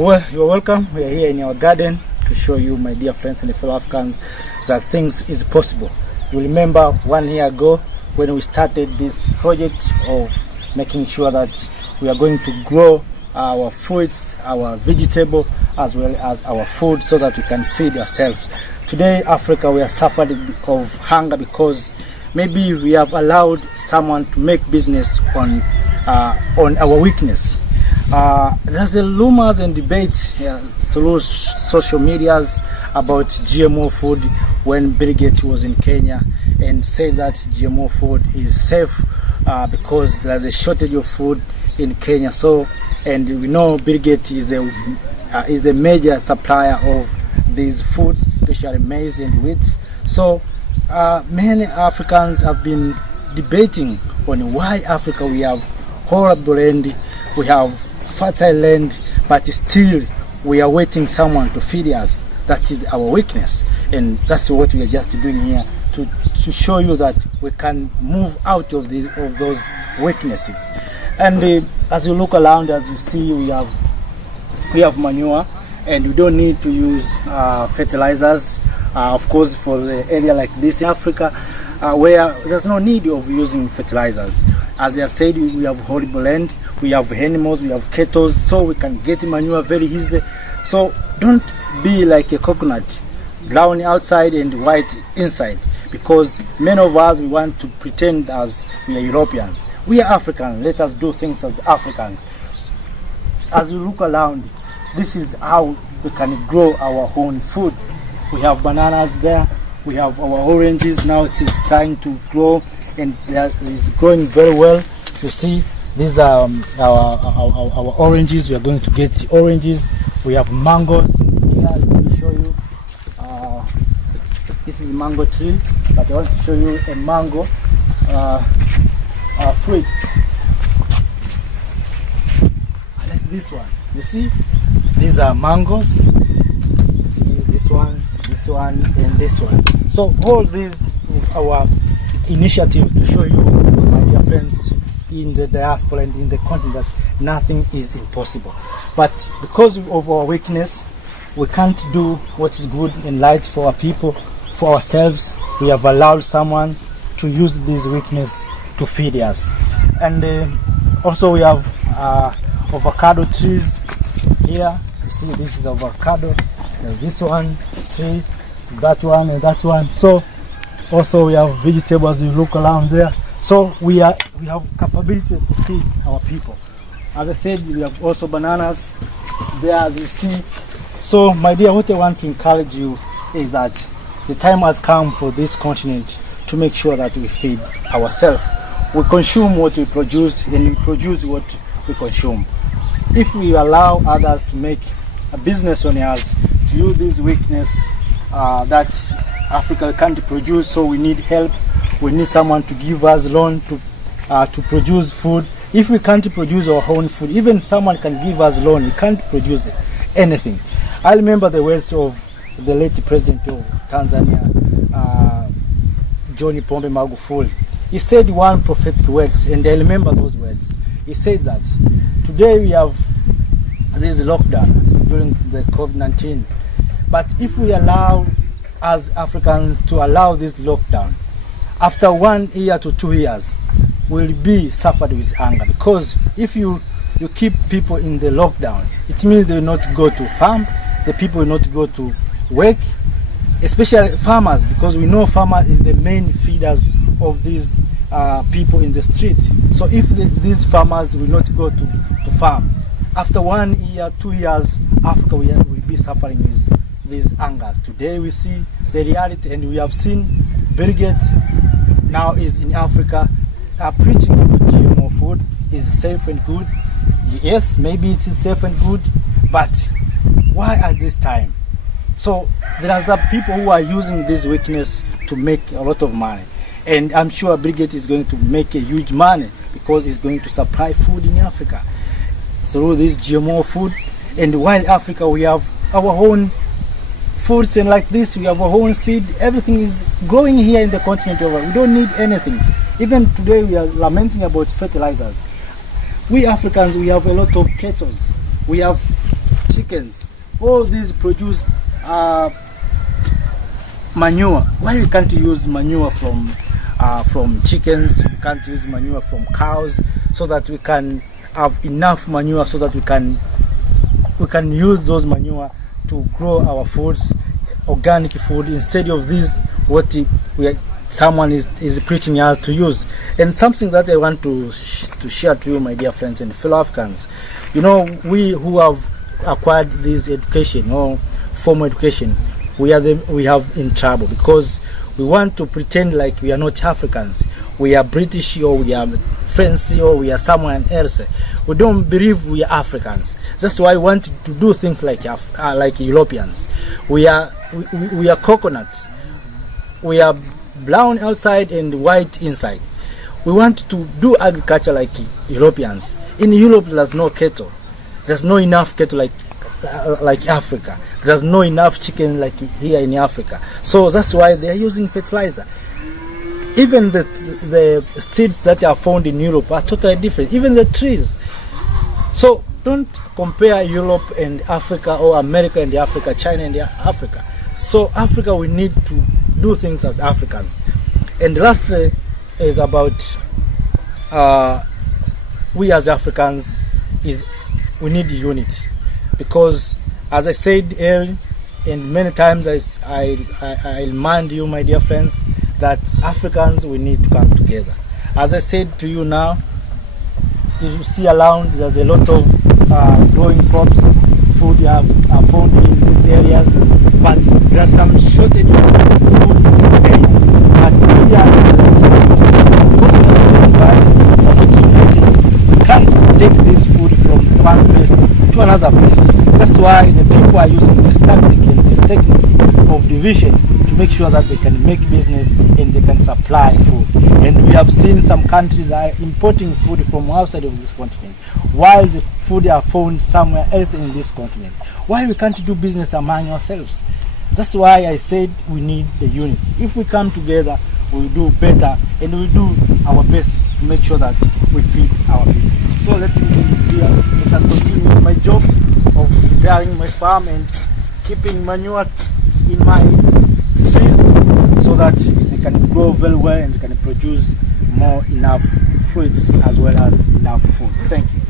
Well, you're welcome. We are here in our garden to show you, my dear friends and fellow Africans, that things is possible. You remember 1 year ago when we started this project of making sure that we are going to grow our fruits, our vegetable, as well as our food, so that we can feed ourselves. Today, Africa, we are suffering of hunger because maybe we have allowed someone to make business on our weakness. There's a rumors and debates through social medias about GMO food when Bill Gates was in Kenya and said that GMO food is safe because there's a shortage of food in Kenya. So, and we know Bill Gates is the major supplier of these foods, especially maize and wheat. So many Africans have been debating on why Africa we have horrible land, we have fertile land, but still we are waiting someone to feed us. That is our weakness, and that's what we are just doing here to show you that we can move out of those weaknesses. And as you look around, as you see, we have manure, and we don't need to use fertilizers. Of course, for the area like this in Africa, where there's no need of using fertilizers. As I said, we have horrible land, we have animals, we have cattle, so we can get manure very easy. So don't be like a coconut, brown outside and white inside, because many of us, we want to pretend as we are Europeans. We are Africans, let us do things as Africans. As you look around, this is how we can grow our own food. We have bananas there, we have our oranges, now it is trying to grow, and it is growing very well. You see, these are our oranges. We are going to get the oranges. We have mangoes here. Let me show you. This is a mango tree, but I want to show you a mango fruits. I like this one. You see, these are mangoes. You see this one, and this one. So all this is our initiative to show you, my dear friends, in the diaspora and in the continent, that nothing is impossible. But because of our weakness, we can't do what is good and right for our people, for ourselves. We have allowed someone to use this weakness to feed us. And also we have avocado trees here. You see, this is avocado. This one tree, that one, and that one. So also we have vegetables. You look around there. So we have capability to feed our people. As I said, we have also bananas there, as you see. So my dear, what I want to encourage you is that the time has come for this continent to make sure that we feed ourselves. We consume what we produce, and we produce what we consume. If we allow others to make a business on us, to use this weakness that Africa can't produce, so we need help. We need someone to give us loan to produce food. If we can't produce our own food, even someone can give us loan, we can't produce anything. I remember the words of the late president of Tanzania, John Pombe Magufuli. He said one prophetic words, and I remember those words. He said that today we have this lockdown during the COVID-19, but if we allow as Africans to allow this lockdown, after 1 year to 2 years, will be suffered with hunger, because if you keep people in the lockdown, it means they will not go to farm, the people will not go to work, especially farmers, because we know farmers is the main feeders of these people in the streets. So if these farmers will not go to farm, after 1 year, 2 years, Africa will be suffering with these hungers. Today we see the reality, and we have seen Bill Gates now is in Africa preaching about GMO food is safe and good. Yes, maybe it is safe and good, but why at this time? So there are some people who are using this weakness to make a lot of money, and I'm sure Bill Gates is going to make a huge money because he's going to supply food in Africa through this GMO food. And while Africa, we have our own foods, and like this we have our own seed. Everything is growing here in the continent. We don't need anything. Even today we are lamenting about fertilizers. We Africans, we have a lot of cattle. We have chickens, all these produce manure. Why we can't use manure from chickens? We can't use manure from cows, so that we can have enough manure, so that we can use those manure to grow our foods, organic food, instead of this what someone is preaching us to use. And something that I want to share to you, my dear friends and fellow Africans, you know, we who have acquired this education or formal education, we have in trouble, because we want to pretend like we are not Africans. We are British, or we are French, or we are someone else. We don't believe we are Africans. That's why we want to do things like Europeans. We are coconut. We are brown outside and white inside. We want to do agriculture like Europeans. In Europe, there's no cattle. There's no enough cattle like Africa. There's no enough chicken like here in Africa. So that's why they are using fertilizer. Even the seeds that are found in Europe are totally different. Even the trees. So don't compare Europe and Africa, or America and Africa, China and Africa. So Africa, we need to do things as Africans. And lastly is about we as Africans, we need unity, because as I said earlier, and many times I remind you, my dear friends, that Africans, we need to come together. As I said to you now, you see around, there's a lot of growing crops, food are found in these areas, but there's some shortage of food in some areas. But we can't take this food from one place to another place. That's why the people are using this tactic and this technique of division to make sure that they can make business and they can supply food. And we have seen some countries are importing food from outside of this continent, while the food are found somewhere else in this continent. Why we can't do business among ourselves? That's why I said we need the unity. If we come together, we will do better, and we will do our best to make sure that we feed our people. So let me continue my job of preparing my farm and keeping manure in my trees, so that they can grow very well and they can produce enough fruits as well as enough food. Thank you.